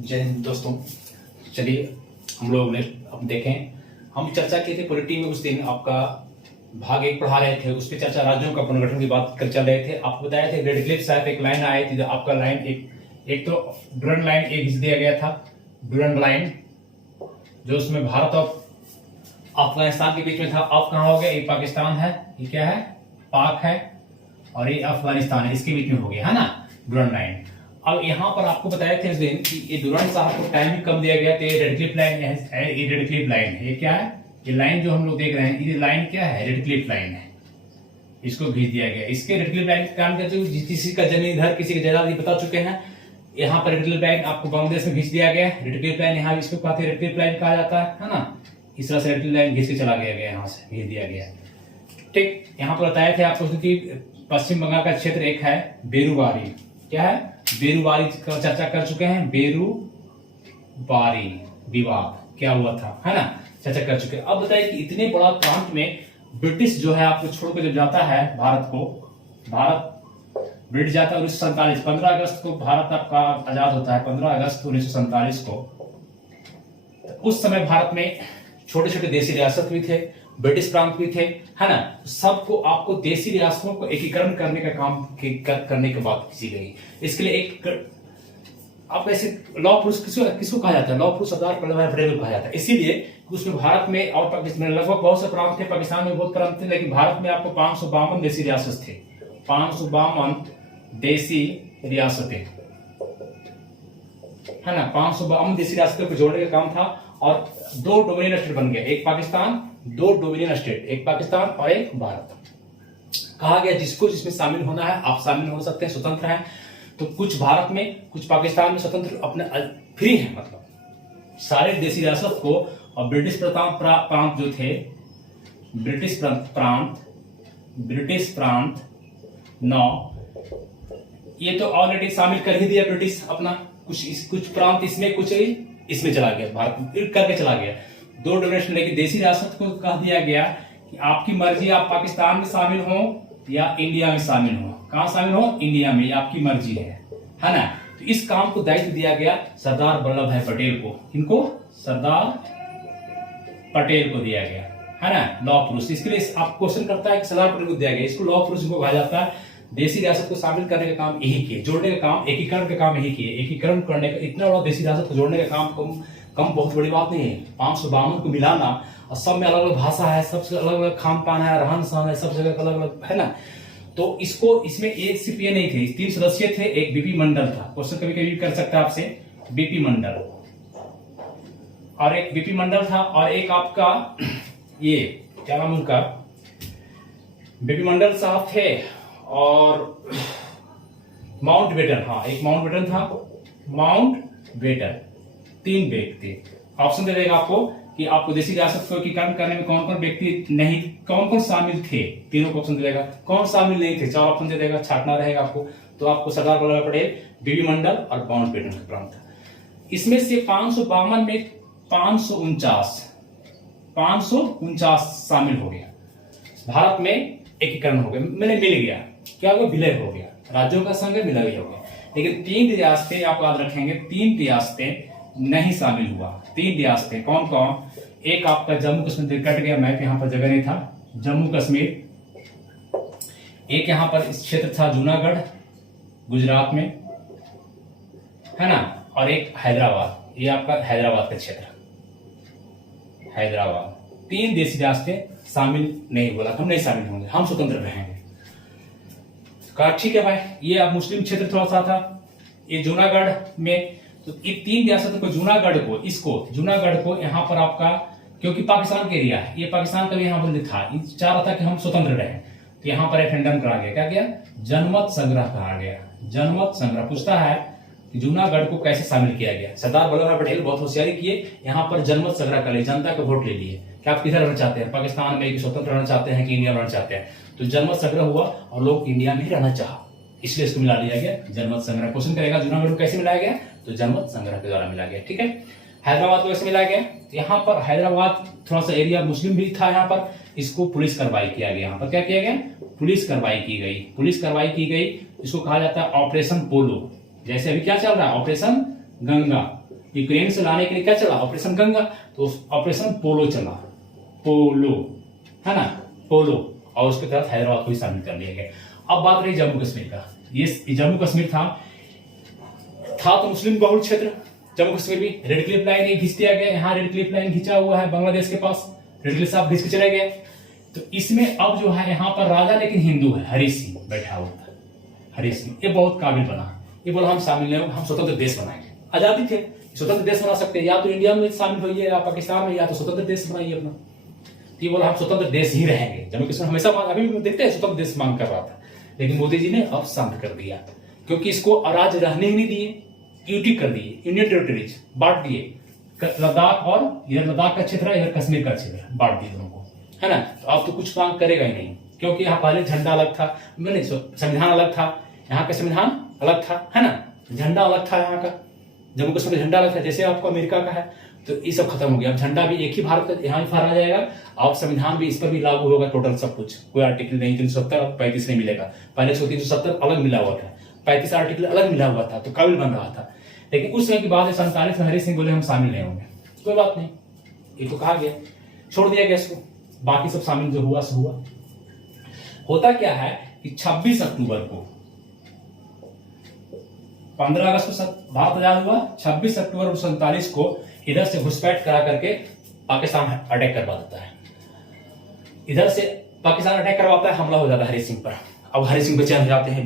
जय हिंद दोस्तों। चलिए हम लोग ने अब देखें, हम चर्चा की थी पॉलिटी में उस दिन आपका भाग एक पढ़ा रहे थे, उस पर चर्चा राज्यों का पुनर्गठन की बात कर चल रहे थे। आपको बताया थे रेडक्लिफ साहब एक लाइन आई थी, आपका लाइन एक तो डुरंड लाइन एक खींच दिया गया था, डुरंड लाइन जो उसमें भारत और अफगानिस्तान के बीच में था। अब कहाँ हो गया, ये पाकिस्तान है, ये क्या है पाक है, और ये अफगानिस्तान है, इसके बीच में हो गया है ना डुरंड लाइन। अब यहाँ पर आपको बताया थे उस दिन कि ये डुरंड साहब को टाइम भी कम दिया गया, तो ये रेडक्लिफ लाइन है, ये रेडक्लिफ लाइन है। ये क्या है, ये लाइन जो हम लोग देख रहे हैं, ये लाइन क्या है, रेडक्लिफ लाइन है, इसको खींच दिया गया। इसके रेडक्लिफ लाइन के काम करते हुए किसी का जमीन इधर किसी की जायदाद बता चुके हैं। यहाँ पर रेडक्लिफ लाइन आपको बांग्लादेश में खींच दिया गया, रेडक्लिफ लाइन यहाँ इसको कहते हैं, रेडक्लिफ लाइन कहा जाता है ना। इस तरह से रेडक्लिफ लाइन खींच के चला गया, यहाँ से खींच दिया गया। ठीक, यहाँ पर बताया थे आपको कि पश्चिम बंगाल का क्षेत्र एक है बेरुबारी, क्या है बेरुबारी का चर्चा कर चुके हैं। बेरुबारी विवाद क्या हुआ था, है ना, चर्चा कर चुके हैं। अब बताइए कि इतने बड़ा प्रांत में ब्रिटिश जो है आपको छोड़कर जब जाता है भारत को, भारत ब्रिटिश जाता है 1947, 15 अगस्त को भारत आपका आजाद होता है, 15 अगस्त 1947 को। उस समय भारत में छोटे छोटे देसी रियासत भी थे, ब्रिटिश प्रांत भी थे, है ना। सबको आपको देसी रियासतों को एकीकरण करने का काम करने की बात की गई। इसके लिए एक आप ऐसे लौ पुरुष किसको कहा जाता है, लौ पुरुष सरदार वल्लभ भाई पटेल को कहा जाता है। इसीलिए उसमें भारत में और पाकिस्तान में लगभग बहुत से प्रांत थे, पाकिस्तान में बहुत प्रांत थे, लेकिन भारत में आपको 552 देसी रियासत थे, 552 देसी रियासतें, है ना। 552 देसी रियासतों को जोड़ने का काम था, और 2 डोमिनियन स्टेट बन गया, एक पाकिस्तान, 2 डोमिनियन स्टेट, एक पाकिस्तान और एक भारत। कहा गया जिसको जिसमें शामिल होना है आप शामिल हो सकते हैं, स्वतंत्र हैं। तो कुछ भारत में कुछ पाकिस्तान में स्वतंत्र अपने फ्री है, मतलब सारे देसी रियासत को। और ब्रिटिश प्रांत जो थे, ब्रिटिश प्रांत 9, ये तो ऑलरेडी शामिल कर ही दिया ब्रिटिश अपना, कुछ प्रांत इसमें, कुछ इसमें चला गया, भारत करके चला गया। 2 डोमिनेशन, लेकिन देसी रियासत को कह दिया गया कि आपकी मर्जी, आप पाकिस्तान में शामिल हो या इंडिया में शामिल हो। कहां शामिल हो, इंडिया में, आपकी मर्जी है ना। तो इस काम को दायित्व दिया गया सरदार वल्लभ भाई पटेल को। इनको सरदार पटेल को दिया गया, है ना, लौह पुरुष। इसके लिए आप क्वेश्चन करता है कि सरदार पटेल को दिया गया, इसको लौह पुरुष को कहा जाता है। देसी रियासत को शामिल करने का काम यही किए, जोड़ने का काम, एकीकरण का काम यही किए। एकीकरण करने का, इतना बड़ा देसी रियासत को जोड़ने का काम कम बहुत बड़ी बात नहीं है। 552 को मिलाना, और सब में अलग अलग भाषा है, सबसे अलग अलग खान पान है, रहन सहन है, सब जगह अलग अलग, है ना। तो इसको, इसमें एक सिर्फ ये नहीं थे, 3 सदस्य थे, एक बीपी मंडल था। क्वेश्चन कभी कभी कर सकता है आपसे, बीपी मंडल, और एक बीपी मंडल था, और एक आपका ये क्या नाम उनका, बीपी मंडल साहब थे, और माउंटबेटन, हाँ एक माउंटबेटन था, माउंटबेटन। 3 व्यक्ति। ऑप्शन दे देगा आपको कि आपको देसी रियासत को एकीकरण करने में कौन कौन व्यक्ति नहीं, कौन कौन शामिल थे, तीनों को ऑप्शन दे देगा। कौन शामिल नहीं थे, 4 ऑप्शन दे देगा, छाटना रहेगा आपको। तो आपको सरदार वल्लभ भाई पटेल, बीबी मंडल और माउंटबेटन का प्रांत था। इसमें से 552 में 549 शामिल हो गया, भारत में एकीकरण हो गया, मैंने मिल गया, क्या हुआ, विलय हो गया, राज्यों का संघ विलय हो गया। लेकिन 3 रियासतें आप याद रखेंगे, 3 रियासतें नहीं शामिल हुआ। 3 रियासतें कौन कौन, एक आपका जम्मू कश्मीर, कट गया मैप, यहाँ पर जगह नहीं था, जम्मू कश्मीर। एक यहाँ पर इस क्षेत्र था जूनागढ़, गुजरात में, है ना। और एक हैदराबाद, ये आपका हैदराबाद का क्षेत्र, हैदराबाद। 3 देसी रियासतें शामिल नहीं, बोला हम नहीं शामिल होंगे, हम स्वतंत्र रहेंगे। कहा ठीक है भाई। ये अब मुस्लिम क्षेत्र थोड़ा सा था, ये जूनागढ़ में। तो ये 3 रियासतों को, जूनागढ़ को यहाँ पर आपका, क्योंकि पाकिस्तान का एरिया है, ये पाकिस्तान का भी यहाँ पर था, चाह रहा था कि हम स्वतंत्र रहें, तो यहाँ पर रेफरेंडम करा गया। क्या किया, जनमत संग्रह कहा गया। जनमत संग्रह पूछता है कि जूनागढ़ को कैसे शामिल किया गया। सरदार वल्लभ भाई पटेल बहुत होशियारी किए, यहाँ पर जनमत संग्रह कर लिए, जनता का वोट ले लिए कि आप किधर रहना चाहते हैं, पाकिस्तान में, कि स्वतंत्र रहना चाहते हैं कि इंडिया में रहना चाहते हैं। तो जनमत संग्रह हुआ और लोग इंडिया में ही रहना चाहा, इसलिए इसको मिला लिया गया जनमत संग्रह। क्वेश्चन करेगा जूनागढ़ को कैसे मिलाया गया, तो जनमत संग्रह के द्वारा मिला गया। ठीक है, हैदराबाद को कैसे मिलाया गया, यहाँ पर हैदराबाद थोड़ा सा एरिया मुस्लिम भी था, यहाँ पर इसको पुलिस कार्रवाई किया गया। यहाँ पर क्या किया गया, पुलिस कार्रवाई की गई, पुलिस कार्रवाई की गई। इसको कहा जाता है ऑपरेशन पोलो। जैसे अभी क्या चल रहा है, ऑपरेशन गंगा, यूक्रेन से लाने के लिए क्या चला, ऑपरेशन गंगा, तो ऑपरेशन पोलो चला, पोलो, है ना, पोलो, और उसके तहत हैदराबाद को भी शामिल कर लिया गया। अब बात रही जम्मू कश्मीर का। ये जम्मू कश्मीर था तो मुस्लिम बहुल क्षेत्र, जम्मू कश्मीर भी रेड क्लिफ लाइन ये खींच दिया गया, यहाँ रेड क्लिफ लाइन खींचा हुआ है बांग्लादेश के पास, रेड क्लिफ साहब खींच के चले गए। तो इसमें अब जो है यहाँ पर राजा लेकिन हिंदू है, हरी सिंह बैठा हुआ था, हरी सिंह, ये बहुत काबिल बना, ये बोला हम शामिल नहीं, हम स्वतंत्र देश बनाएंगे। आजादी थे, स्वतंत्र देश बना सकते हैं, या तो इंडिया में शामिल होइए या पाकिस्तान में, या तो स्वतंत्र देश बनाइए अपना। ये बोला हम स्वतंत्र देश ही रहेंगे। जम्मू कश्मीर हमेशा अभी भी देखते हैं स्वतंत्र देश मांग कर रहा था, लेकिन मोदी जी ने अब शांत कर दिया, क्योंकि इसको राज्य रहने ही नहीं दिए, यूटी कर दिए, इंडियन टेरिटरीज बांट दिए, लद्दाख और इधर लद्दाख का क्षेत्र है, इधर कश्मीर का क्षेत्र है, बांट दिए दोनों को, है ना। तो अब तो कुछ मांग करेगा ही नहीं, क्योंकि यहाँ पहले झंडा अलग था, मैंने संविधान अलग था, यहाँ का संविधान अलग था, है ना, झंडा अलग था यहाँ का, जम्मू कश्मीर का झंडा अलग था, जैसे आपको अमेरिका का है। तो ये सब खत्म हो गया, अब झंडा भी एक ही भारत का यहाँ फहराया जाएगा, और संविधान भी इस पर भी लागू होगा, टोटल सब कुछ, कोई आर्टिकल नहीं 370 35 नहीं मिलेगा, पहले 370 अलग मिला हुआ था, 35 आर्टिकल अलग मिला हुआ था, तो काबिल बन रहा था। लेकिन उस समय की बात है 47 में हरी सिंह बोले हम शामिल नहीं होंगे, कोई बात नहीं, ये तो कहा गया, छोड़ दिया गया इसको, बाकी सब शामिल जो हुआ सो हुआ। होता क्या है कि 26 अक्टूबर को 15 अगस्त को भारत आजाद हुआ, 26 अक्टूबर 1947 को इधर से घुसपैठ करा करके पाकिस्तान अटैक करवा देता है, इधर से पाकिस्तान अटैक करवाता है, हमला हो जाता है हरी सिंह पर। अब हरी सिंह बेचैन हो जाते हैं,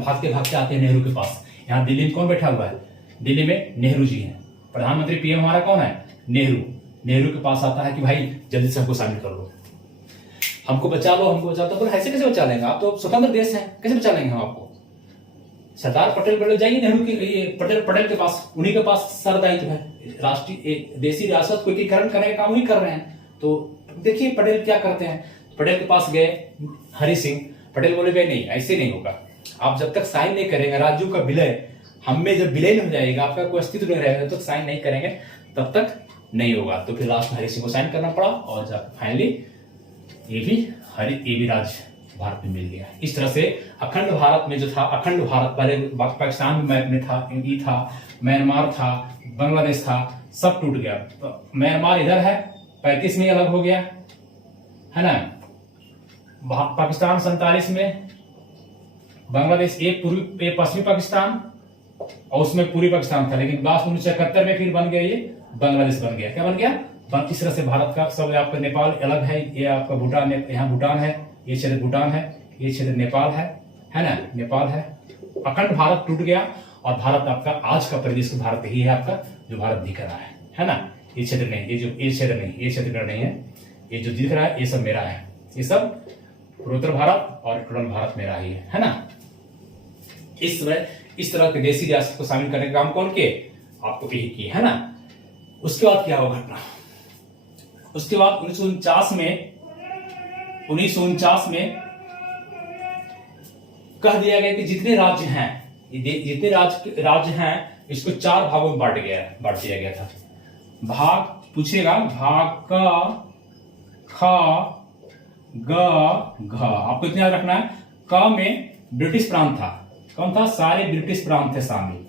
भागते भागते आते हैं नेहरू के पास। यहाँ दिल्ली में कौन बैठा हुआ है, दिल्ली में नेहरू जी हैं, प्रधानमंत्री पीएम हमारा कौन है, नेहरू। नेहरू के पास आता है कि भाई जल्दी से हमको शामिल कर लो, हमको बचा लो, हमको बचा लो। तो ऐसे कैसे बचा लेंगे, आप तो स्वतंत्र देश हैं, कैसे बचा लेंगे हम आपको। सरदार पटेल बोले जाइए नेहरू की पटेल के पास, उन्हीं के पास सरदायित्व है, राष्ट्रीय देसी रियासत को एकीकरण करने का काम वही कर रहे हैं। तो देखिए पटेल क्या करते हैं, पटेल के पास गए हरी सिंह, पटेल बोले भाई नहीं ऐसे नहीं होगा, आप जब तक साइन नहीं करेंगे, राज्यों का विलय हम में जब विलय नहीं हो जाएगा, आपका कोई अस्तित्व नहीं रहेगा, तो साइन नहीं करेंगे तब तक नहीं होगा। तो फिर लास्ट में हरी सिंह को साइन करना पड़ा, और जब फाइनली ये भी राज्य भारत में मिल गया। इस तरह से अखंड भारत में जो था, अखंड भारत पहले पाकिस्तान में था, ये था, म्यांमार था, बांग्लादेश था, सब टूट गया। तो म्यांमार इधर है, 35 में अलग हो गया, है ना, पाकिस्तान 47 में, बांग्लादेश एक पश्चिमी पाकिस्तान और उसमें पूर्वी पाकिस्तान था, लेकिन बाद 1971 में फिर बन गया, ये बांग्लादेश बन गया। क्या बन गया, इस तरह से भारत का सब, आपका नेपाल अलग है, ये आपका भूटान, यहाँ भूटान है, ये क्षेत्र भूटान है, ये क्षेत्र नेपाल है ना, नेपाल है। अखंड भारत टूट गया, और भारत आपका आज का परिदृश्य भारत ही है आपका, जो भारत दिख रहा है ना। ये क्षेत्र नहीं, ये क्षेत्र नहीं, ये क्षेत्र नहीं है, ये जो दिख रहा है ये सब मेरा है, ये सब पूर्वोत्तर भारत और टोटल भारत मेरा ही है ना। इस तरह के देसी रियासत को शामिल करने का काम कौन किए, आपको यही किए, है ना। उसके बाद क्या हुआ घटना, उसके बाद 1949 में कह दिया गया कि जितने राज्य हैं इसको 4 भागों में बांट दिया गया था। भाग पूछेगा, भाग का, खा, ग, घ, आपको इतना याद रखना है। क में ब्रिटिश प्रांत था, कौन था, सारे ब्रिटिश प्रांत थे शामिल,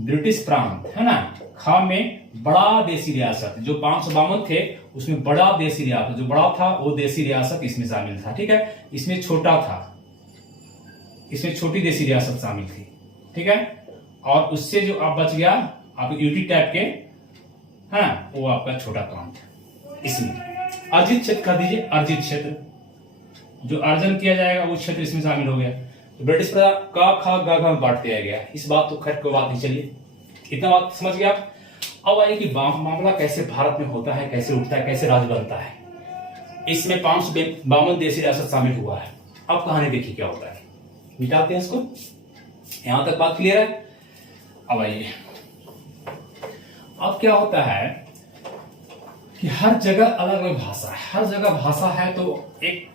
ब्रिटिश प्रांत, है ना। खा में बड़ा देसी रियासत, जो 552 थे उसमें बड़ा देसी रियासत, जो बड़ा था वो देसी रियासत इसमें शामिल था, ठीक है। इसमें छोटा था, इसमें छोटी देसी रियासत शामिल थी, ठीक है। और उससे जो आप बच गया आप यूटी टाइप के, है ना, वो आपका छोटा प्रांत। इसमें अर्जित क्षेत्र कर दीजिए, अर्जित क्षेत्र जो अर्जन किया जाएगा वो क्षेत्र इसमें शामिल हो गया। तो ब्रिटिश का खा गा में बांट दिया गया। इस बात तो खैर कोई बात नहीं, चलिए इतना बात समझ गया आप। अब आइए कि मामला कैसे भारत में होता है, कैसे उठता है, कैसे राज्य बनता है। इसमें 552 देसी रियासत शामिल हुआ है। अब कहानी देखिए क्या होता है, मिटाते हैं इसको, यहां तक बात क्लियर है। अब आइए, अब क्या होता है कि हर जगह अलग अलग भाषा है, हर जगह भाषा है, तो एक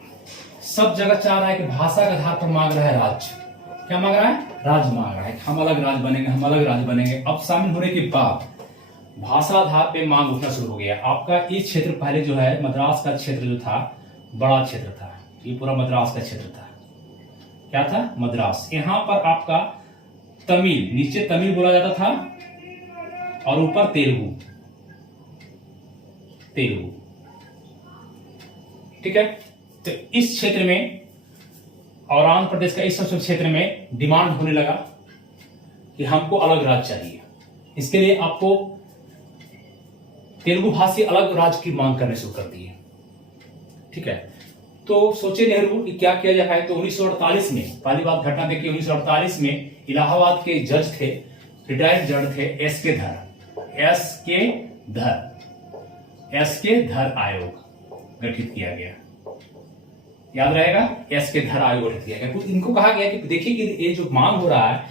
सब जगह चाह रहा है कि भाषा के आधार पर मांग रहा है राज्य। क्या मांग रहा है, राज्य मांग रहा है, हम अलग राज्य बनेंगे, हम अलग राज्य बनेंगे। अब शामिल होने के बाद भाषा आधार पे मांग उठना शुरू हो गया। आपका ये क्षेत्र पहले जो है मद्रास का क्षेत्र जो था, बड़ा क्षेत्र था, ये पूरा मद्रास का क्षेत्र था। क्या था, मद्रास। यहाँ पर आपका तमिल, नीचे तमिल बोला जाता था, और ऊपर तेलुगु, तेलुगु, ठीक है। तो इस क्षेत्र में और आंध्र प्रदेश का इस सब क्षेत्र में डिमांड होने लगा कि हमको अलग राज्य चाहिए। इसके लिए आपको तेलुगु भाषी अलग राज्य की मांग करने शुरू कर दी है, ठीक है। तो सोचे नेहरू कि क्या किया जाए। तो 1948 में पहली बात घटना देखिए, 1948 में इलाहाबाद के जज थे, रिटायर्ड जज थे एस के धर आयोग गठित किया गया, याद रहेगा, एस के धर आयोग गठित किया गया। कुछ इनको कहा गया कि देखिए कि ये जो मांग हो रहा है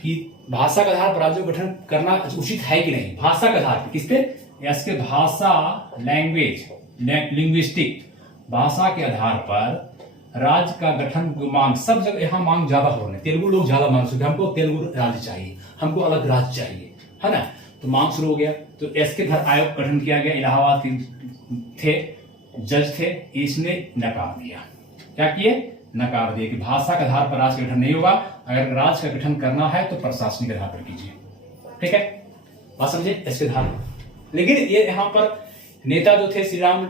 कि भाषा के आधार पर राज्य गठन करना उचित है कि नहीं, भाषा के आधार पर, किस पे, एस के भाषा, लैंग्वेज, लिंग्विस्टिक, भाषा के आधार पर राज्य का गठन की मांग, सब जगह यहाँ मांग ज्यादा हो रही है। तेलुगु लोग ज्यादा मांग शुरू, हमको तेलुगु राज्य चाहिए, हमको अलग राज्य चाहिए, है ना। तो मांग शुरू हो गया। तो एस के धर आयोग गठन किया गया, इलाहाबाद थे, जज थे, इसने नकार दिया। क्या किए, नकार दिया कि भाषा के आधार पर राज्य का गठन नहीं होगा, अगर राज्य का गठन करना है तो प्रशासनिक आधार पर कीजिए, ठीक है, बात समझे, एस के धर। लेकिन ये यहाँ पर नेता जो थे श्रीराम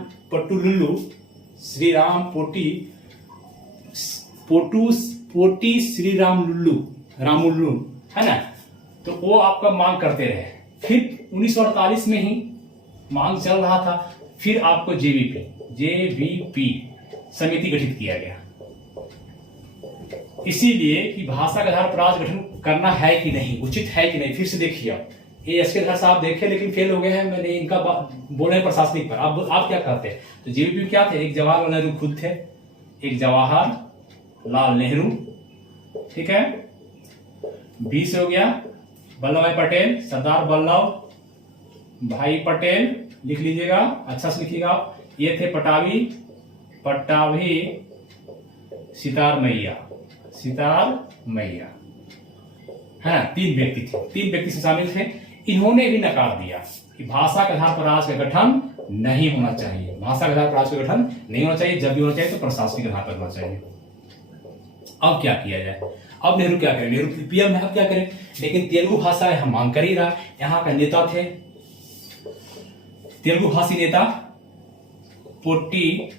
पोटी श्रीरामुलु, है ना, तो वो आपका मांग करते रहे। फिर 1948 में ही मांग चल रहा था, फिर आपको जेवीपी समिति गठित किया गया, इसीलिए कि भाषा के आधार पर राज्य गठन करना है कि नहीं, उचित है कि नहीं। फिर से देखिए, आप ये एस के धर साहब देखे लेकिन फेल हो गए हैं, मैंने इनका बोले प्रशासनिक पर। आप क्या कहते हैं, तो जेवीपी क्या थे, एक जवाहरलाल नेहरू खुद थे, एक जवाहरलाल नेहरू, ठीक है, 20 हो गया वल्लभ भाई पटेल, सरदार वल्लभ भाई पटेल, लिख लीजिएगा, अच्छा से लिखिएगा। ये थे पटाभी सितार मैया, है ना, 3 व्यक्ति थे, 3 व्यक्ति से शामिल थे। इन्होंने भी नकार दिया कि भाषा के आधार पर राज्य का गठन नहीं होना चाहिए, भाषा के आधार पर राज्य का गठन नहीं होना चाहिए, जब भी होना चाहिए तो प्रशासनिक आधार पर होना चाहिए। अब क्या किया जाए, अब नेहरू क्या करें, नेहरू पीएम है, अब क्या करें। लेकिन तेलुगु भाषा है, मांग कर ही रहा। यहाँ का नेता थे तेलुगु भाषी नेता पोटी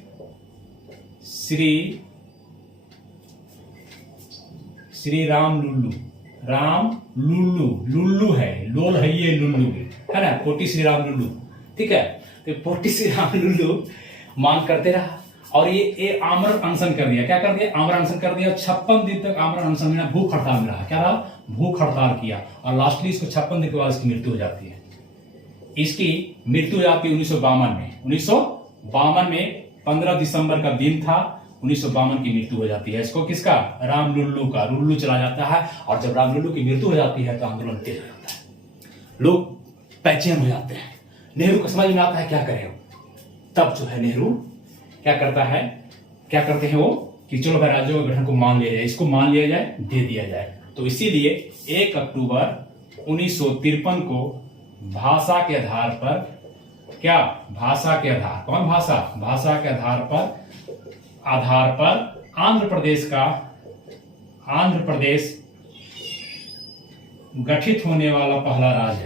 लुल्लू है, लोल है, ये लुल्लू है ना, पोटी श्रीराम लुल्लू, ठीक है। तो पोटी श्रीराम लुल्लू मांग करते रहा और ये आमरण अनशन कर दिया। क्या कर दिया, आमरण अनशन कर दिया। 56 दिन तक आमरण अनशन में भूख हड़ताल में रहा। क्या रहा, भूख हड़ताल किया और लास्टली इसको 56 दिन के बाद इसकी मृत्यु हो जाती है। इसकी मृत्यु हो जाती है 1952 में 15 दिसंबर का दिन था, 1952 की मृत्यु हो जाती है। इसको किसका, राम लुल्लू का, लुल्लू चला जाता है। और जब राम लुल्लू की मृत्यु हो जाती है तो आंदोलन तेज हो जाता है, लोग बेचैन हो जाते हैं। नेहरू को समझ में आता है क्या करें। तब जो है नेहरू क्या करते हैं वो कि चलो भाई राज्यों के गठन को मान लिया जाए, इसको मान लिया जाए, दे दिया जाए। तो इसीलिए 1 अक्टूबर 1953 को भाषा के आधार पर, क्या, भाषा के आधार, कौन भाषा के आधार पर आंध्र प्रदेश गठित होने वाला पहला राज्य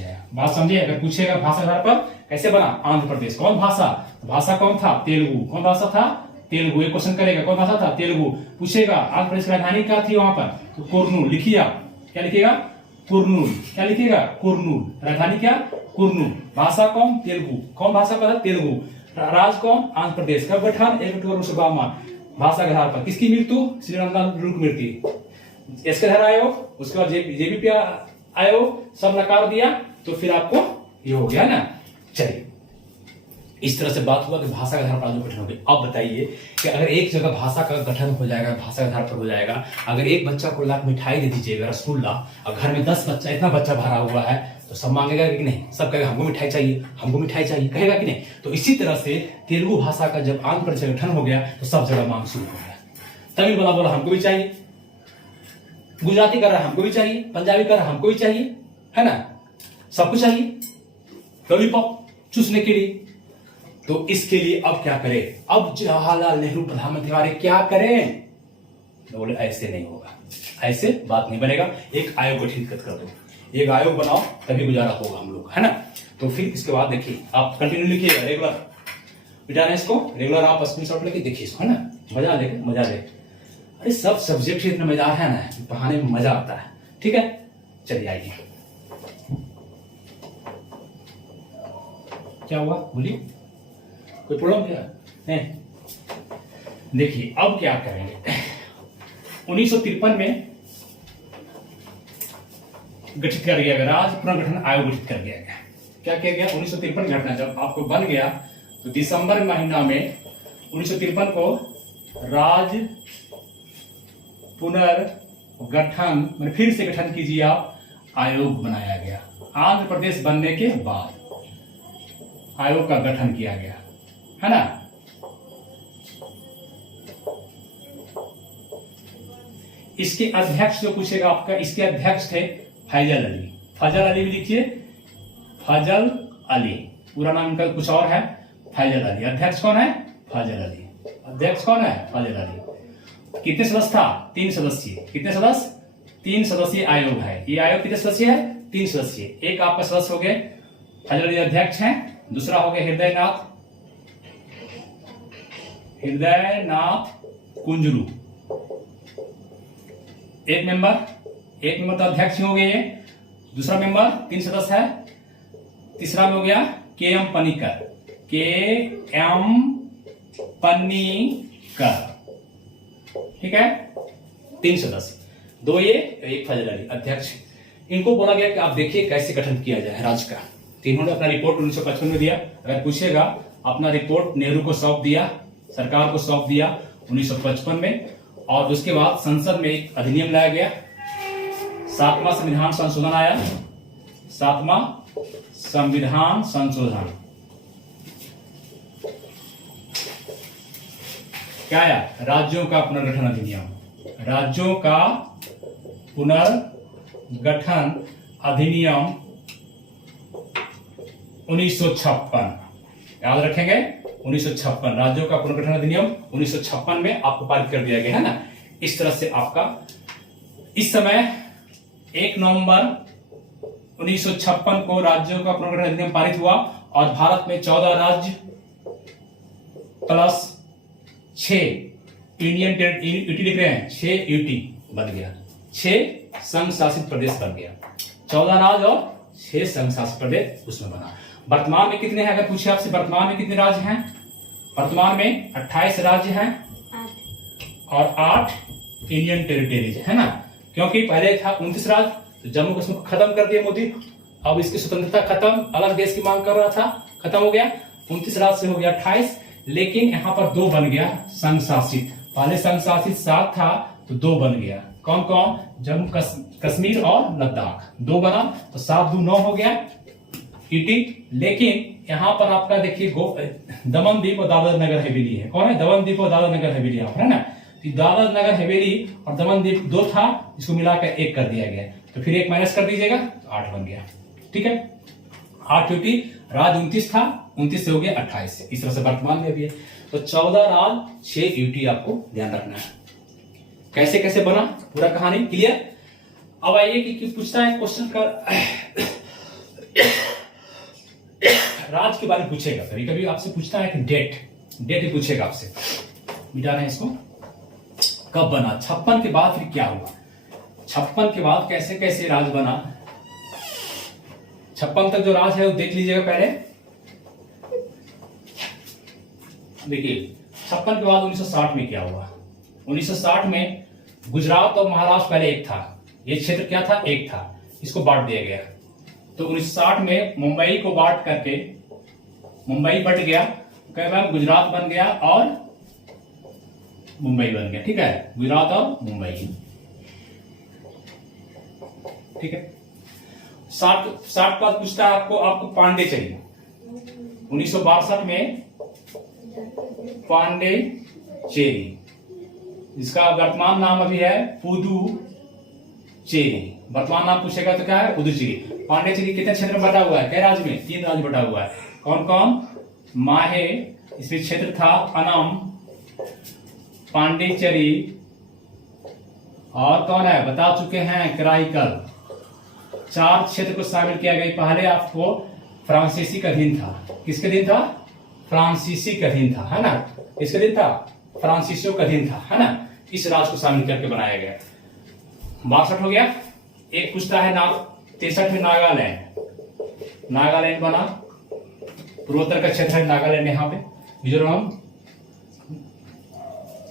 है, बात समझिए। अगर पूछेगा भाषा के आधार पर कैसे बना आंध्र प्रदेश, कौन भाषा कौन था, तेलुगु, कौन भाषा था, तेलुगु। एक क्वेश्चन करेगा कौन भाषा था, तेलुगु। पूछेगा आंध्र प्रदेश की राजधानी क्या थी वहां पर, तो कुर्नूल लिखिए आप, क्या लिखिएगा, कुर्नूल, क्या लिखिएगा, कुर्नूल, राजधानी क्या, कुर्नूल। भाषा कौन, तेलुगु, कौन भाषा का था, तेलुगु। राज्य कौन, आंध्र प्रदेश। कब गठन, 1 अक्टूबर 1952। भाषा के आधार पर किसकी मृत्यु, श्रीराम लुल्लू की मृत्यु। इसके आधार आयोग, उसके बाद जेवीपी आयोग, सब नकार दिया। तो फिर आपको ये हो गया ना। चलिए, इस तरह से बात हुआ कि भाषा के आधार पर गठन हो गया। अब बताइए कि अगर एक जगह भाषा का गठन हो जाएगा, भाषा के आधार पर हो जाएगा, अगर एक बच्चा को लाख मिठाई दे दीजिएगा, रसगुल्ला, और घर में 10 बच्चा, इतना बच्चा भरा हुआ है, तो सब मांगेगा कि नहीं, सब कहेगा हमको मिठाई चाहिए, हमको मिठाई चाहिए, कहेगा कि नहीं। तो इसी तरह से तेलुगु भाषा का जब आंध्र प्रदेश गठन हो गया तो सब जगह मांग शुरू हो गया। तमिल वाला बोला हमको भी चाहिए, गुजराती कर रहा है हमको भी चाहिए, पंजाबी कर रहा है हमको भी चाहिए, है ना, सबको चाहिए लॉलीपॉप चूसने के लिए। तो इसके लिए अब क्या करें, अब जवाहरलाल नेहरू प्रधानमंत्री हमारे क्या करें, तो बोले ऐसे नहीं होगा, ऐसे बात नहीं बनेगा, एक आयोग गठित कर दो, एक आयोग बनाओ तभी गुजारा होगा हम लोग, है ना। तो फिर इसके बाद देखिए आप कंटिन्यू लिखिएगा, रेगुलर बिठाना है इसको, रेगुलर आप स्क्रीनशॉट लेके देखिए इसको, है ना। मजा ले, मजा ले। अरे सब सब्जेक्ट इतना मजेदार है ना, पढ़ाने में मजा आता है। ठीक है, चलिए आइए। क्या हुआ बोलिए, कोई प्रॉब्लम क्या है? देखिए अब क्या करेंगे, 1953 में गठित कर दिया गया, राज्य पुनर्गठन आयोग गठित कर दिया गया। क्या किया गया? 1953 घटना जब आपको बन गया तो दिसंबर महीना में 1953 को राज्य पुनर्गठन मैंने फिर से गठन कीजिए आप, आयोग बनाया गया। आंध्र प्रदेश बनने के बाद आयोग का गठन किया गया, है ना। इसके अध्यक्ष जो पूछेगा आपका, इसके अध्यक्ष थे फैजल अली। फजल अली भी लिखिए, फजल अली, पूरा नाम इनका कुछ और है, फैजल अली। अध्यक्ष कौन है? फजल अली। अध्यक्ष कौन है? फजल अली। कितने सदस्य था? 3 सदस्यीय। कितने सदस्य? 3 सदस्यीय आयोग है। ये आयोग कितने सदस्य है? 3 सदस्यीय। एक आपका सदस्य हो गए फजल अली अध्यक्ष हैं, दूसरा हो गया हृदयनाथ कुंजरू, एक मेंबर तो अध्यक्ष ही हो गए। दूसरा मेंबर 3 सदस्य है, तीसरा में हो गया के.एम. पन्नीकर, ठीक है। 3 सदस्य, 2 ये, एक फजल अली अध्यक्ष। इनको बोला गया कि आप देखिए कैसे गठन किया जाए राज्य का। तो इन्होंने अपना रिपोर्ट 1955 में दिया। अगर पूछेगा, अपना रिपोर्ट नेहरू को सौंप दिया, सरकार को सौंप दिया 1955 में। और उसके बाद संसद में एक अधिनियम लाया गया, 7वां संविधान संशोधन आया, 7वां संविधान संशोधन। क्या आया? राज्यों का पुनर्गठन अधिनियम, राज्यों का पुनर्गठन अधिनियम 1956, याद रखेंगे 1956, राज्यों का पुनर्गठन अधिनियम 1956 में आपको पारित कर दिया गया, है ना। इस तरह से आपका इस समय 1 नवंबर 1956 को राज्यों का पुनर्गठन अधिनियम पारित हुआ और भारत में 14 राज्य प्लस 6 इंडियन यूटी लिख रहे हैं, 6 यूटी बन गया, 6 संघ शासित प्रदेश बन गया। 14 राज्य और 6 संघ शासित प्रदेश उसमें बना। वर्तमान में कितने हैं? अगर पूछे आपसे वर्तमान में कितने राज्य हैं? वर्तमान में 28 राज्य हैं और 8 इंडियन टेरिटरीज, है ना। क्योंकि पहले था 29 राज्य, तो जम्मू कश्मीर को खत्म कर दिया मोदी। अब इसकी स्वतंत्रता खत्म, अलग देश की मांग कर रहा था, खत्म हो गया। 29 राज्य से हो गया 28, लेकिन यहाँ पर 2 बन गया संघ शासित। पहले संघ शासित 7 था तो 2 बन गया। कौन कौन? जम्मू कश्मीर और लद्दाख, 2 बना तो 7 2 9 हो गया ईटी। लेकिन यहाँ पर आपका देखिए दमन द्वीप और दादर नगर हवेली है। कौन है? दमन द्वीप और दादर नगर हवेली, यहाँ पर है ना। दादर नगर हवेली और दमन द्वीप 2 था, इसको मिलाकर 1 कर दिया गया। तो फिर 1 माइनस कर दीजिएगा तो 8 बन गया, ठीक है। 8 यूटी, राज्य 29 था, 29 से हो गया 28 से। इस तरह से वर्तमान में भी है। तो 14 राज्य 6 यूटी आपको ध्यान रखना है। कैसे कैसे बना पूरा कहानी क्लियर। अब आइए कि पूछता है क्वेश्चन का राज्य के बारे में पूछेगा, कभी कभी आपसे पूछता है कि डेट ही पूछेगा आपसे। मिटा रहे हैं इसको। कब बना? 56 के बाद फिर क्या हुआ? 56 के बाद कैसे कैसे राज्य बना? 56 तक जो राज्य है वो देख लीजिएगा पहले। देखिए 56 के बाद 1960 में क्या हुआ? 1960 में गुजरात और महाराष्ट्र पहले एक था, ये क्षेत्र क्या था? एक था, इसको बांट दिया गया। तो 1960 में मुंबई को बांट करके मुंबई बट गया, गुजरात बन गया और मुंबई बन गया, ठीक है। गुजरात और मुंबई, ठीक है। 60 का पूछता है आपको पांडेचेरी। 1962 में पांडेचेरी, इसका वर्तमान नाम अभी है पुदुचेरी। वर्तमान नाम पूछेगा तो क्या है? पुदुचेरी। पांडेचेरी कितने क्षेत्र में बटा हुआ है? कई राज्य में? 3 राज्य बटा हुआ है। कौन कौन? माहे, इसमें क्षेत्र था अनम, पांडेचेरी, और कौन है बता चुके हैं, कराईकल। 4 क्षेत्र को शामिल किया गया। पहले आपको फ्रांसीसी का अधीन था। किसके अधीन था? फ्रांसीसी का अधीन था, है ना। किसके अधीन था? फ्रांसीसियों का अधीन था, है ना। इस राज्य को शामिल करके बनाया गया। 62 हो गया। एक पूछता है 63 में नागालैंड। नागालैंड बना, पूर्वोत्तर का क्षेत्र है नागालैंड, यहाँ पे मिजोरम,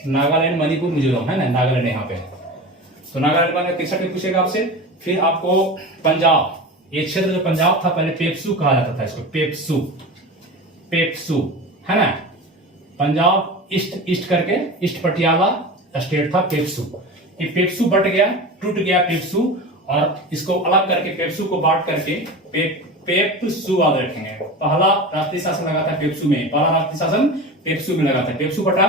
नागालैंड, मणिपुर, मिजोरम, है ना, नागालैंड यहाँ पे। तो नागालैंड बना, 63 में पूछेगा आपसे। फिर आपको पंजाब, ये क्षेत्र जो पंजाब था पहले पेप्सू कहा जाता था इसको, पेप्सू, पेप्सू, है ना। पंजाब ईस्ट करके ईस्ट पटियाला स्टेट था पेप्सू। ये पेप्सू बट गया, टूट गया पेप्सू, और इसको अलग करके पेप्सू को बांट करके पेप्सू याद रखेंगे। पहला राष्ट्रीय शासन लगा था पेप्सू में, पहला राष्ट्रीय शासन पेप्सू में लगा था। पेप्सू बटा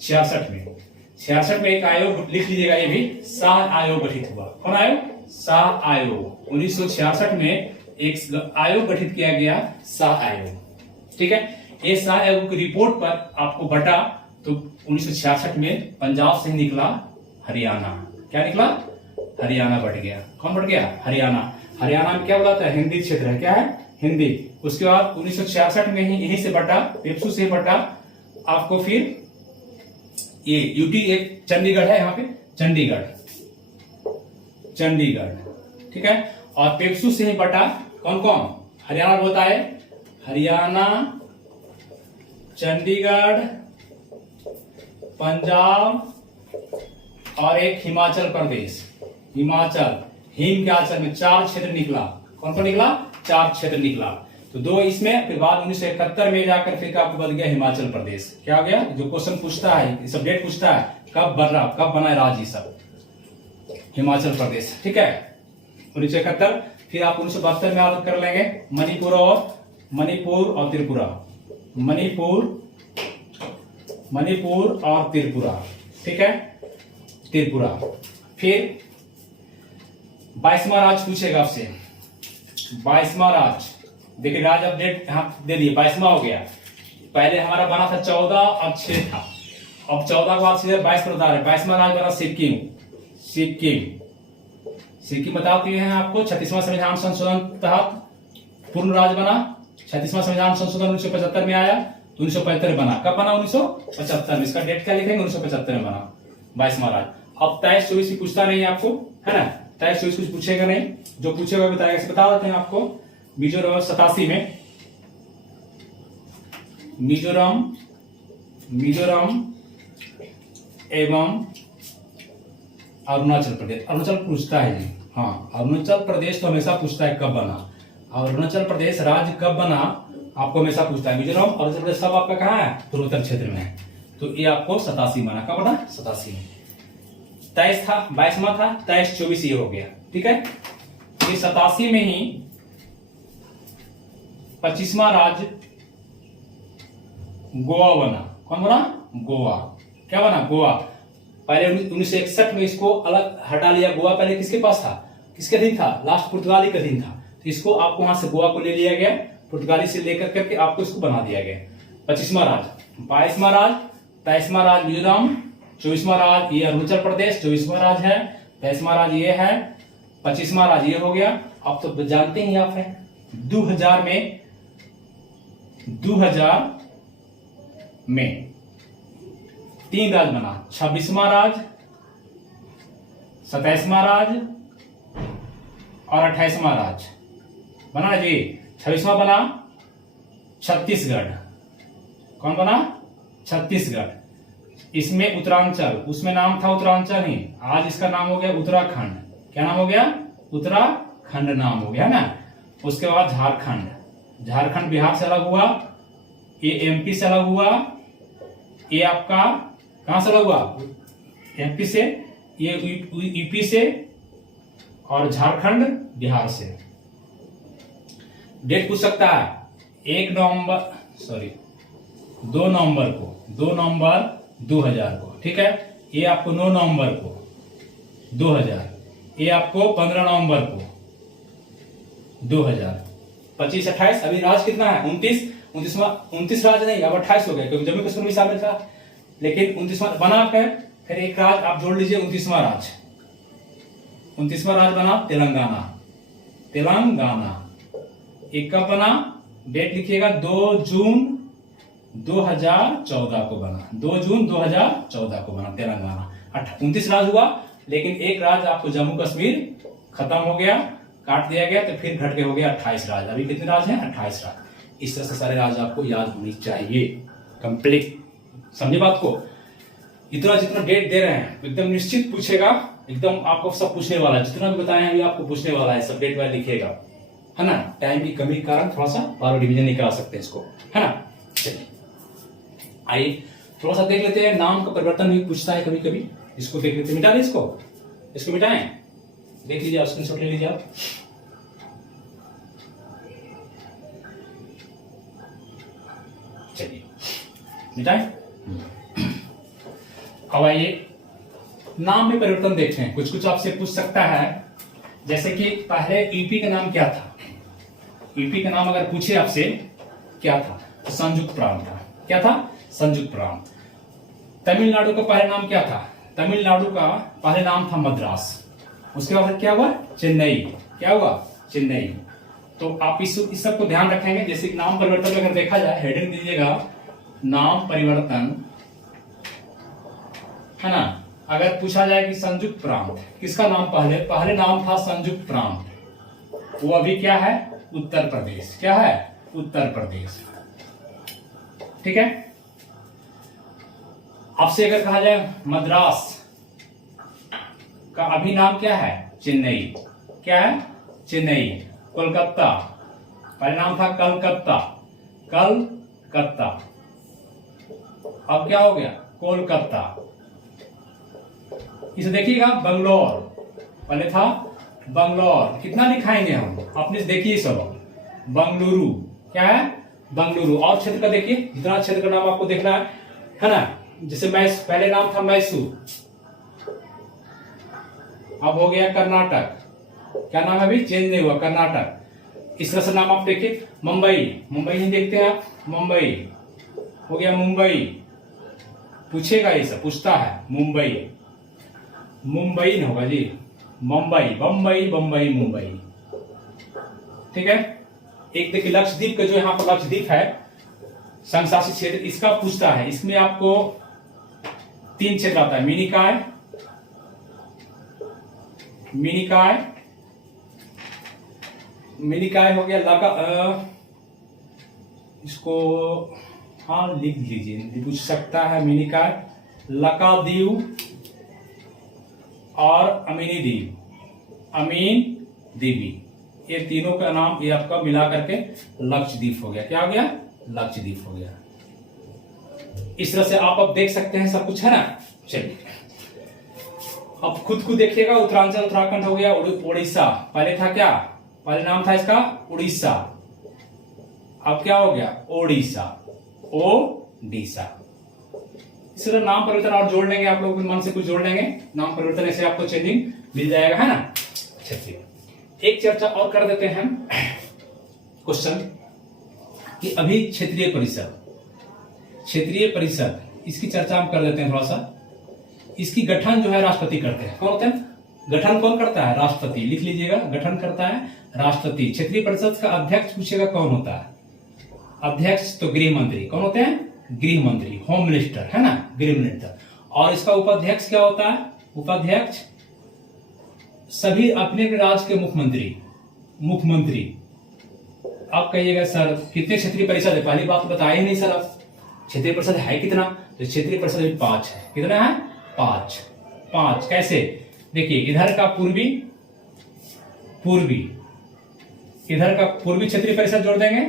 66 में। 66 में एक आयोग लिख लीजिएगा, ये भी शाह आयोग गठित हुआ। कौन आयोग? शाह आयोग। 1966 में एक आयोग गठित किया गया, शाह आयोग। ठीक है, ये शाह आयोग की रिपोर्ट पर आपको बटा, तो 1966 में पंजाब से निकला हरियाणा। क्या निकला? हरियाणा बढ़ गया। कौन बढ़ गया? हरियाणा। हरियाणा में क्या बोला था? हिंदी क्षेत्र है। क्या है? हिंदी। उसके बाद 1966 में ही यहीं से बटा, पेप्सू से बटा आपको। फिर ये यूटी, एक चंडीगढ़ है यहाँ पे, चंडीगढ़, चंडीगढ़, ठीक है। और पेप्सू से ही बटा कौन कौन? हरियाणा बोलता है, हरियाणा, चंडीगढ़, पंजाब और एक हिमाचल प्रदेश। हिमाचल, हिम के आंचल में 4 क्षेत्र निकला। कौन कौन निकला? 4 क्षेत्र निकला। तो 2 इसमें, फिर बाद 1971 में जाकर फिर आपको बदल गया हिमाचल प्रदेश। क्या हो गया? जो क्वेश्चन पूछता है, सब डेट पूछता है, कब बना राज्य सब, हिमाचल प्रदेश, ठीक है। 1971। फिर आप 1972 में याद कर लेंगे, मणिपुर और त्रिपुरा, मणिपुर और त्रिपुरा, ठीक है, त्रिपुरा। फिर 22वां राज्य पूछेगा आपसे। 22वां राज्य, देखिए राज्य अपडेट यहां दे दिए, 22वां हो गया। पहले हमारा बना था 14 और 6 था, अब 14 के बाद सीधे 22 पर बता रहे। 22वां राज्य बना सिक्किम। सिक्किम बताते हैं आपको 36वां संविधान संशोधन तहत पूर्ण राज्य बना। 36वां संविधान संशोधन 1975 में आया, तो 1975 बना। कब बना? 1975 में। इसका डेट क्या लिखेंगे? 1975 में बना 22वां राज्य। अब 23-24 की पूछता नहीं है आपको, है ना। 23-24 कुछ पूछेगा नहीं, जो पूछेगा बताएगा। बता देते हैं आपको। मिजोरम 87 में, मिजोरम एवं अरुणाचल प्रदेश। अरुणाचल पूछता है जी, हाँ, अरुणाचल प्रदेश तो हमेशा पूछता है कब बना। अरुणाचल प्रदेश राज्य कब बना आपको हमेशा पूछता है। मिजोरम, अरुणाचल प्रदेश सब आपका कहाँ है? पूर्वोत्तर क्षेत्र में है। तो ये आपको 87 बना। कब बना? 87 में। 23 था, 22वां था, 23-24 ये हो गया, ठीक है। ये 87 में ही 25वां राज्य गोवा बना। कौन बना? गोवा। क्या बना? गोवा। पहले 1961 में इसको अलग हटा लिया। गोवा पहले किसके पास था? किसके अधीन था? लास्ट पुर्तगाली का अधीन था। तो इसको आपको वहां से गोवा को ले लिया गया, पुर्तगाली से लेकर करके आपको इसको बना दिया गया। 25वां राज्य, 22वां राज्य, 23वां राज्य मिजोरम, 24वां राज्य ये अरुणाचल प्रदेश, 24वां राज्य है, 23वां राज्य ये है, 25वां राज्य ये हो गया। आप तो जानते ही आप है। 2000 में 3 राज्य बना। 26वां राज्य, 27वां राज्य और 28वां राज्य बना ना जी। 26वां बना छत्तीसगढ़। कौन बना? छत्तीसगढ़। इसमें उत्तरांचल, उसमें नाम था उत्तरांचल ही, आज इसका नाम हो गया उत्तराखंड। क्या नाम हो गया? उत्तराखंड नाम हो गया ना। उसके बाद झारखंड, झारखंड बिहार से अलग हुआ, ये एमपी से अलग हुआ, ये आपका कहां से अलग हुआ? एमपी से, ये यूपी से, और झारखंड बिहार से। डेट पूछ सकता है 2 नवंबर 2000 को, ठीक है। ये आपको 9 नवंबर को 2000, ये आपको 15 नवंबर को 2000, 25, 28। अभी राज कितना है? 29 राज नहीं, अब 28 हो गया, क्योंकि जम्मू कश्मीर भी शामिल था। लेकिन 29वां बना कर फिर एक राज आप जोड़ लीजिए, 29वां राज, 29वां राज्य बना तेलंगाना, तेलंगाना। एक कब बना, डेट लिखिएगा 2 जून 2014 को बना, 2 जून 2014 को बना तेलंगाना। 29 राज्य हुआ, लेकिन एक राज्य आपको जम्मू कश्मीर खत्म हो गया, काट दिया गया, तो फिर घट के हो गया 28 राज्य। अभी कितने राज्य हैं? 28 राज्य। इस तरह से सारे राज्य आपको याद होनी चाहिए, कंप्लीट। समझे बात को? इतना जितना डेट दे रहे हैं एकदम निश्चित पूछेगा, एकदम आपको सब पूछने वाला है, जितना भी बताए अभी आपको पूछने वाला है, सब डेट वाइज लिखिएगा, है ना। टाइम की कमी के कारण थोड़ा सा बार डिवीजन नहीं करा सकते इसको, है ना। चलिए आइए थोड़ा सा देख लेते हैं। नाम का परिवर्तन भी पूछता है कभी कभी, इसको देख लेते हैं। मिटा दें इसको मिटाएं, देख लीजिए आप, स्क्रीनशॉट ले लीजिए आप। चलिए मिटाएं। अब आइए नाम में परिवर्तन देखते हैं। कुछ कुछ आपसे पूछ सकता है, जैसे कि पहले यूपी का नाम क्या था। यूपी का नाम अगर पूछे आपसे क्या था, तो संयुक्त प्रांत था। क्या था? संयुक्त प्रांत। तमिलनाडु का पहले नाम क्या था? तमिलनाडु का पहले नाम था मद्रास। उसके बाद क्या हुआ? चेन्नई। क्या हुआ? चेन्नई। तो आप इस सब को ध्यान रखेंगे। जैसे नाम परिवर्तन अगर देखा जाए, हेडिंग दीजिएगा नाम परिवर्तन, है ना। अगर पूछा जाए कि संयुक्त प्रांत किसका नाम पहले नाम था संयुक्त प्रांत, वो अभी क्या है? उत्तर प्रदेश। क्या है? उत्तर प्रदेश। ठीक है। आपसे अगर कहा जाए मद्रास का अभी नाम क्या है? चेन्नई। क्या है? चेन्नई। कोलकाता पहले नाम था कलकत्ता, कलकत्ता, अब क्या हो गया? कोलकाता। इसे देखिएगा बंगलोर, पहले था बंगलोर। कितना दिखाएंगे हम अपने से, देखिए सब। बंगलुरु। क्या है? बंगलुरु। और क्षेत्र का देखिए, जितना क्षेत्र का नाम आपको देखना है ना। जैसे पहले नाम था मैसूर, अब हो गया कर्नाटक। क्या नाम है? अभी चेंज नहीं हुआ, कर्नाटक। इस तरह से नाम आप देखिए। मुंबई, मुंबई नहीं देखते हैं आप? मुंबई हो गया मुंबई। पूछेगा, ये सब पूछता है। मुंबई, मुंबई नहीं होगा जी, मुंबई, बम्बई, बम्बई, मुंबई। ठीक है। एक देखिए लक्षद्वीप का, जो यहाँ पर लक्षद्वीप है संघ शासित क्षेत्र, इसका पूछता है। इसमें आपको 3 क्षेत्र आता है। मिनिकाय, मिनिकाय, मिनिकाय हो गया। इसको हाँ लिख लीजिए, पूछ सकता है। मिनिकाय, लकाद्वीप और अमीनी द्वीप, अमीन द्वीपी, ये तीनों का नाम ये आपका मिला करके लक्षद्वीप हो गया। क्या हो गया? लक्षद्वीप हो गया। इस तरह से आप अब देख सकते हैं सब कुछ, है ना। चलिए अब खुद को देखिएगा। उत्तरांचल उत्तराखंड हो गया। उड़ीसा पहले था क्या? पहले नाम था इसका उड़ीसा, अब क्या हो गया? ओडिशा, ओडिशा। इस तरह नाम परिवर्तन और जोड़ लेंगे, आप लोग मन से कुछ जोड़ लेंगे, नाम परिवर्तन ऐसे आपको चेंजिंग मिल जाएगा, है ना। चलिए एक चर्चा और कर देते हैं क्वेश्चन कि अभी क्षेत्रीय परिषद, क्षेत्रीय परिषद इसकी चर्चा हम कर देते हैं थोड़ा सा। इसकी गठन जो है राष्ट्रपति करते हैं। कौन होते हैं? गठन कौन करता है? राष्ट्रपति। लिख लीजिएगा, गठन करता है राष्ट्रपति। क्षेत्रीय परिषद का अध्यक्ष पूछेगा कौन होता है? अध्यक्ष तो गृह मंत्री। कौन होते हैं? गृह मंत्री, होम मिनिस्टर, है ना, गृह मिनिस्टर। और इसका उपाध्यक्ष क्या होता है? उपाध्यक्ष सभी अपने अपने राज्य के मुख्यमंत्री, मुख्यमंत्री। आप कहिएगा सर कितने क्षेत्रीय परिषद है? पहली बात तो बताया ही नहीं सर आप। क्षेत्रीय परिषद है कितना? तो क्षेत्रीय परिषद 5 है। कितना है? 5। 5 कैसे? देखिए इधर का पूर्वी, पूर्वी, इधर का पूर्वी क्षेत्रीय परिषद जोड़ देंगे,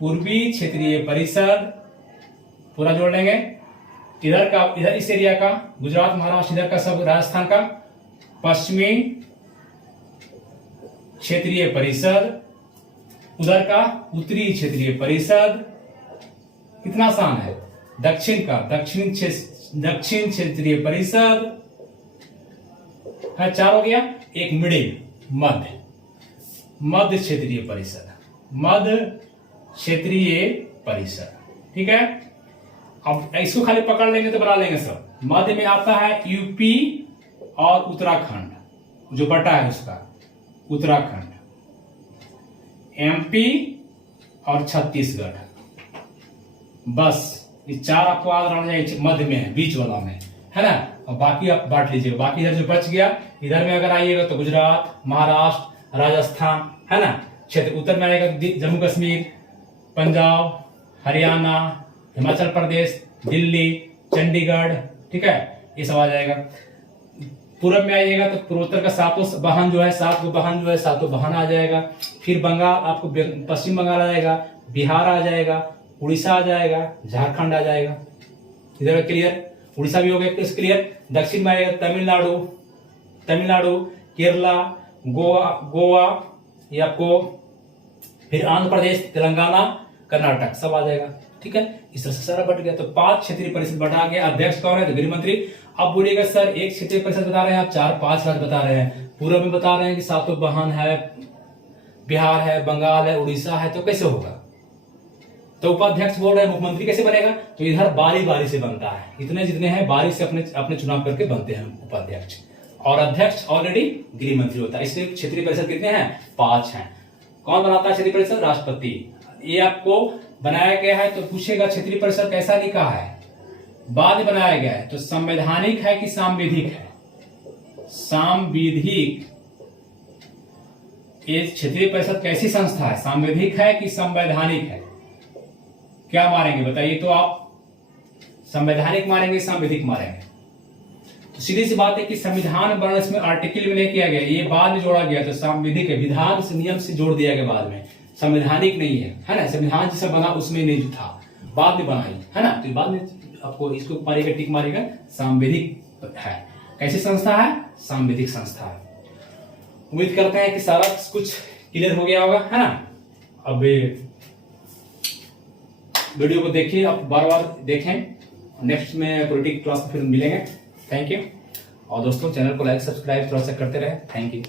पूर्वी क्षेत्रीय परिषद पूरा जोड़ लेंगे। इधर का, इधर इस एरिया का गुजरात महाराष्ट्र, इधर का सब राजस्थान का पश्चिमी क्षेत्रीय परिषद, उधर का उत्तरी क्षेत्रीय परिषद। कितना आसान है? दक्षिण का दक्षिण क्षेत्रीय परिषद है। 4 हो गया। एक मिडिल, मध्य, मध्य क्षेत्रीय परिषद, मध्य क्षेत्रीय परिषद। ठीक है। अब इसको खाली पकड़ लेंगे तो बना लेंगे सब। मध्य में आता है यूपी और उत्तराखंड, जो बटा है उसका, उत्तराखंड, एमपी और छत्तीसगढ़। बस ये 4 आपको याद रहना चाहिए, मध्य में है, बीच वाला में, है ना। और बाकी आप बांट लीजिएगा। बाकी इधर जो बच गया, इधर में अगर आइएगा तो गुजरात, महाराष्ट्र, राजस्थान, है ना। क्षेत्र उत्तर में आएगा जम्मू कश्मीर, पंजाब, हरियाणा, हिमाचल प्रदेश, दिल्ली, चंडीगढ़, ठीक है, ये सब आ जाएगा। पूरब में आइएगा तो पूर्वोत्तर का सातों वाहन जो है, 7 वाहन जो है, 7 वाहन आ जाएगा। फिर बंगाल, आपको पश्चिम बंगाल आ जाएगा, बिहार आ जाएगा, उड़ीसा आ जाएगा, झारखंड आ जाएगा। इधर क्लियर, उड़ीसा भी हो गया क्लियर। दक्षिण में आएगा तमिलनाडु, केरला, गोवा, ये आपको, फिर आंध्र प्रदेश, तेलंगाना, कर्नाटक, सब आ जाएगा, ठीक है। इस तरह से सारा बट गया। तो 5 क्षेत्रीय परिषद बटा गया। अध्यक्ष कौन है? तो गृह मंत्री। अब बोलिएगा सर एक क्षेत्रीय परिषद बता रहे हैं आप, 4-5 राज्य बता रहे हैं, पूर्व में बता रहे हैं कि 7 वाहन है, बिहार है, बंगाल है, उड़ीसा है, तो कैसे होगा? तो उपाध्यक्ष बोल रहे हैं, मुख्यमंत्री कैसे बनेगा? तो इधर बारी बारी से बनता है, इतने जितने हैं बारी से अपने चुनाव करके बनते हैं उपाध्यक्ष, और अध्यक्ष ऑलरेडी गृह मंत्री होता है। इसलिए क्षेत्रीय परिषद कितने हैं? 5 हैं। कौन बनाता है क्षेत्रीय परिषद? राष्ट्रपति। ये आपको बनाया गया है तो पूछेगा क्षेत्रीय परिषद कैसा लिखा है, बाद में बनाया गया है, तो संवैधानिक है कि सांविधिक है? सांविधिक। ये क्षेत्रीय परिषद कैसी संस्था है? सांविधिक है कि संवैधानिक है? क्या मारेंगे बताइए? तो आप संवैधानिक मारेंगे, सांविधिक मारेंगे? तो सीधी सी बात है कि संविधान वर्ण इसमें आर्टिकल में नहीं किया गया, ये बाद में जोड़ा गया, तो सांविधिक है, विधान से नियम से जोड़ दिया गया बाद में, संवैधानिक नहीं है ना। संविधान जिसे बना उसमें नहीं था, बाद में बनाई, है ना। तो बाद में आपको इसको मारेगा, टिक मारेगा, सांविधिक है। कैसी संस्था है? सांविधिक संस्था है। उम्मीद करते हैं कि सारा कुछ क्लियर हो गया होगा, है ना। अब वीडियो को देखिए, आप बार-बार देखें। नेक्स्ट में पॉलिटिक्स क्लास में फिर मिलेंगे। Thank you. और दोस्तों चैनल को लाइक सब्सक्राइब थोड़ा सा करते रहे। Thank you.